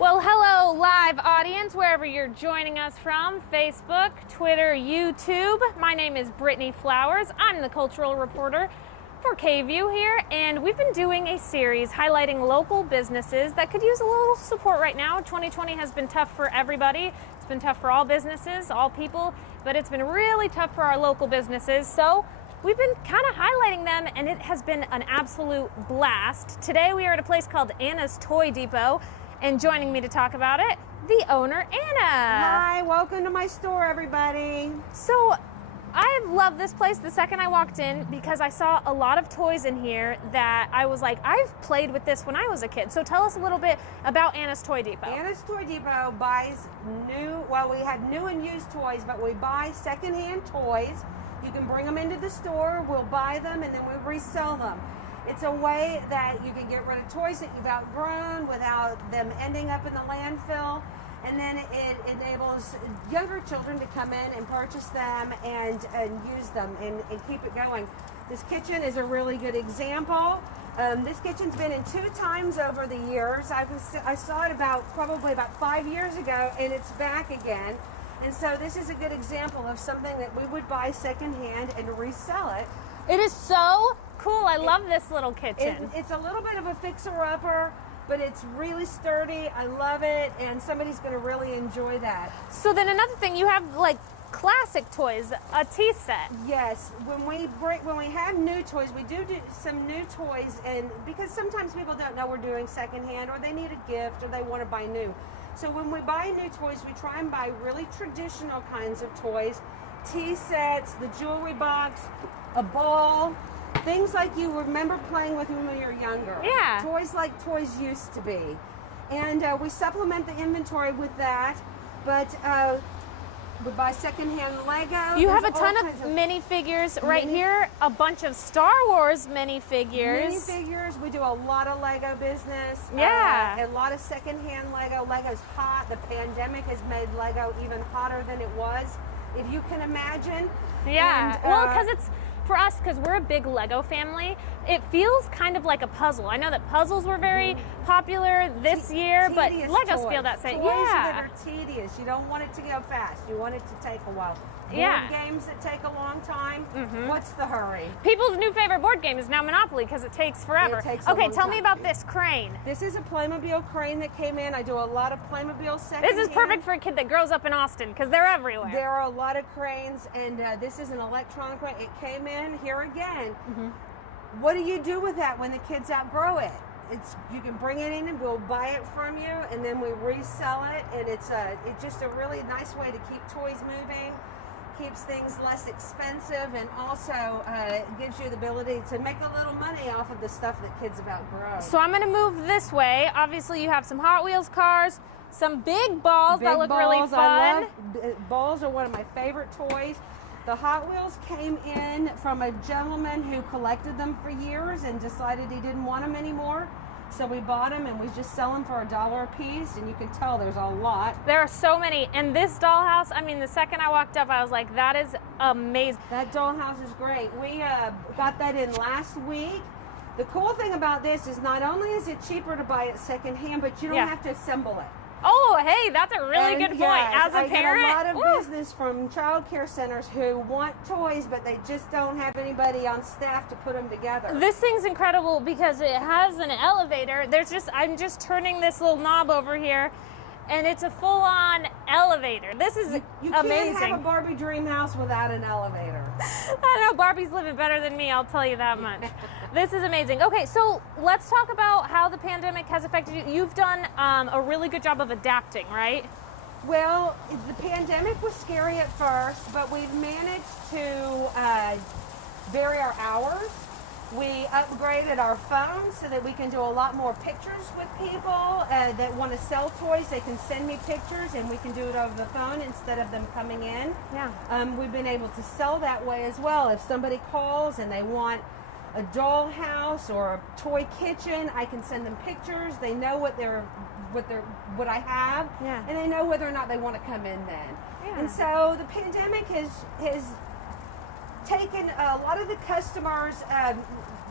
Well, hello, live audience, wherever you're joining us from, Facebook, Twitter, YouTube. My name is Brittany Flowers. I'm the cultural reporter for KVUE here, and we've been doing a series highlighting local businesses that could use a little support right now. 2020 has been tough for everybody. It's been tough for all businesses, all people, but it's been really tough for our local businesses. So we've been kind of highlighting them, and it has been an absolute blast. Today we are at a place called Anna's Toy Depot. And joining me to talk about it, the owner, Anna. Hi, welcome to my store, everybody. So, I love this place the second I walked in because I saw a lot of toys in here that I was like, I've played with this when I was a kid. So tell us a little bit about Anna's Toy Depot. Anna's Toy Depot buys we have new and used toys, but we buy secondhand toys. You can bring them into the store, we'll buy them, and then we resell them. It's a way that you can get rid of toys that you've outgrown without them ending up in the landfill. And then it enables younger children to come in and purchase them and use them and keep it going. This kitchen is a really good example. This kitchen's been in 2 times over the years. I saw it probably about 5 years ago, and it's back again. And so this is a good example of something that we would buy secondhand and resell it. It is so cool. I love this little kitchen. It's a little bit of a fixer-upper, but it's really sturdy. I love it, and somebody's going to really enjoy that. So then another thing, you have like classic toys, a tea set. Yes, when we have new toys, we do some new toys, and because sometimes people don't know we're doing secondhand, or they need a gift, or they want to buy new. So when we buy new toys, we try and buy really traditional kinds of toys, tea sets, the jewelry box, a ball, things like you remember playing with when you were younger. Yeah. Toys like toys used to be. And we supplement the inventory with that, but we buy secondhand Lego. You have a ton of minifigures right here, a bunch of Star Wars minifigures. Minifigures, we do a lot of Lego business. Yeah. A lot of secondhand Lego. Lego's hot. The pandemic has made Lego even hotter than it was, if you can imagine. Yeah, and, well, for us, because we're a big Lego family, it feels kind of like a puzzle. I know that puzzles were very popular this year, but Legos feel that same. Toys that are tedious. You don't want it to go fast. You want it to take a while. Board games that take a long time. What's the hurry? People's new favorite board game is now Monopoly because it takes forever. It takes okay, tell me about this crane. This is a Playmobil crane that came in. I do a lot of Playmobil secondhand. This is perfect for a kid that grows up in Austin because they're everywhere. There are a lot of cranes, and this is an electronic crane. It came in here again. What do you do with that when the kids outgrow it? You can bring it in and we'll buy it from you, and then we resell it, and it's just a really nice way to keep toys moving, keeps things less expensive, and also gives you the ability to make a little money off of the stuff that kids have outgrown. So I'm going to move this way. Obviously, you have some Hot Wheels cars, some big balls that look really fun. Balls are one of my favorite toys. The Hot Wheels came in from a gentleman who collected them for years and decided he didn't want them anymore. So we bought them, and we just sell them for $1 a piece, and you can tell there's a lot. There are so many. And this dollhouse, I mean, the second I walked up, I was like, that is amazing. That dollhouse is great. We got that in last week. The cool thing about this is not only is it cheaper to buy it secondhand, but you don't have to assemble it. Oh, hey, that's a really good point. As a parent, I get a lot of business from child care centers who want toys, but they just don't have anybody on staff to put them together. This thing's incredible because it has an elevator. I'm just turning this little knob over here, and it's a full-on elevator. This is you amazing. can't have a Barbie dream house without an elevator. I know Barbie's living better than me, I'll tell you that much. This is amazing. Okay, so let's talk about how the pandemic has affected you. You've done a really good job of adapting, right? Well, the pandemic was scary at first, but we've managed to vary our hours. We upgraded our phones so that we can do a lot more pictures with people that want to sell toys. They can send me pictures, and we can do it over the phone instead of them coming in. Yeah. We've been able to sell that way as well. If somebody calls and they want a dollhouse or a toy kitchen, I can send them pictures. They know what I have, and they know whether or not they want to come in then. Yeah. And so the pandemic has taken a lot of the customers.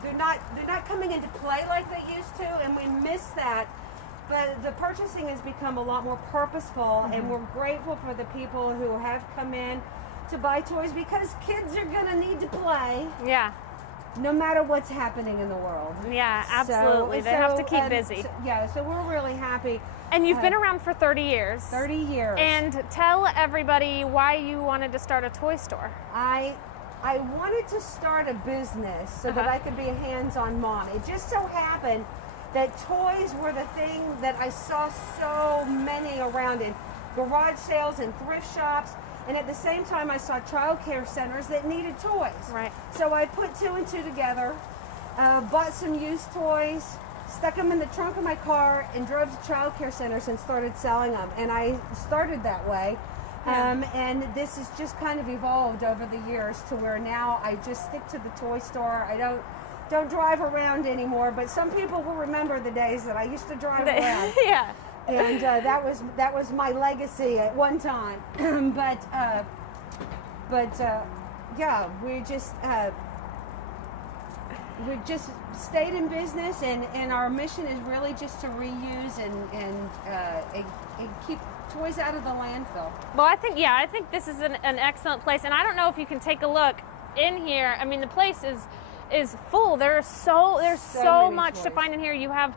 They're not coming into play like they used to, and we miss that but the purchasing has become a lot more purposeful, and we're grateful for the people who have come in to buy toys, because kids are going to need to play. Yeah. No matter what's happening in the world. Yeah, absolutely. They have to keep busy. So we're really happy. And you've been around for 30 years. 30 years. And tell everybody why you wanted to start a toy store. I wanted to start a business so that I could be a hands-on mom. It just so happened that toys were the thing that I saw so many around in garage sales and thrift shops. And at the same time, I saw child care centers that needed toys. Right. So I put two and two together, bought some used toys, stuck them in the trunk of my car, and drove to child care centers and started selling them. And I started that way. And this has just kind of evolved over the years to where now I just stick to the toy store. I don't drive around anymore, but some people will remember the days that I used to drive around. Yeah. And that was my legacy at one time. but yeah, we just stayed in business, and our mission is really just to reuse and keep toys out of the landfill. Well, I think this is an excellent place, and I don't know if you can take a look in here. I mean, the place is full. There's so much toys to find in here. You have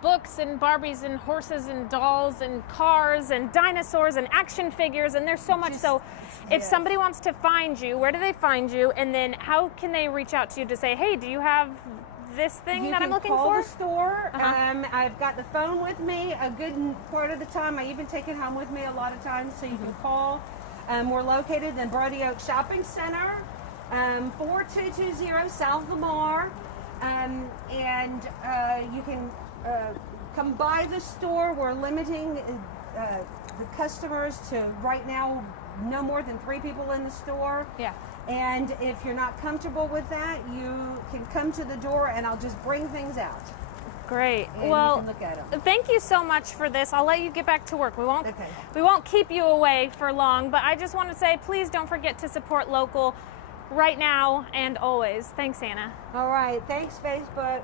books and Barbies and horses and dolls and cars and dinosaurs and action figures, and there's so much. So if somebody wants to find you, where do they find you? And then how can they reach out to you to say, hey, do you have this thing that I'm looking for? for? The store. I've got the phone with me a good part of the time. I even take it home with me a lot of times, so you can call. We're located in Brody Oak Shopping Center, 4220 South Lamar. And you can come by the store. We're limiting the customers to right now no more than 3 people in the store. Yeah. And if you're not comfortable with that, you can come to the door and I'll just bring things out. Great. And well, you can look at them. Thank you so much for this. I'll let you get back to work. We won't keep you away for long, but I just want to say, please don't forget to support local right now and always. Thanks, Anna. All right. Thanks, Facebook.